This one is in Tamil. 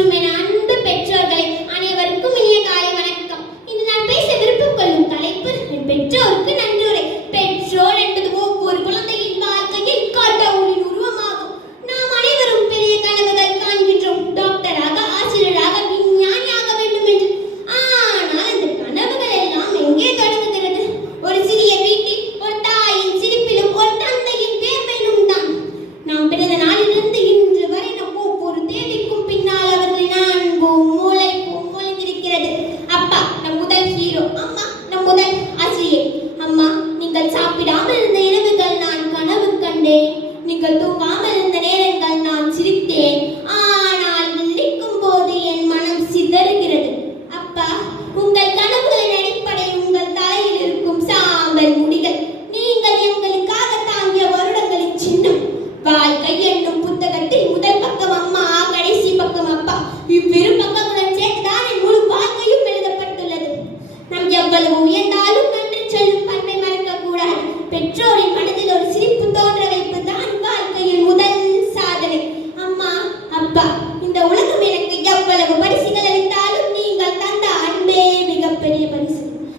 மற்றும் என் அன்பு பெற்றோர்களை அனைவருக்கும் இனிய காலை வணக்கம். இன்று நான் பேச விருப்பம் கொள்ளும் தலைப்பு என் பெற்றோருக்கு நன்றியுரை. பெற்றோர் என்பது ஒவ்வொரு குழந்தையின் வாழ்க்கையில் கடவுளின் உருவமாகும். நாம் அனைவரும் பெரிய கனவுகள் காண்கின்றோம், டாக்டராக, ஆசிரியராக, விஞ்ஞானியாக வேண்டும் என்று. ஆனால் இந்த கனவுகள் எல்லாம் எங்கே தொடங்குகிறது? ஒரு சிறிய வீட்டில் ஒரு தாயின் சிரிப்பிலும் ஒரு தந்தையின் வேர்வையிலும் தான். நாம் பிறந்த நாளிலிருந்து இன்று வரை நம் ஒவ்வொரு தேவைக்கும் பின்னால் அவர்களின் அன்பும்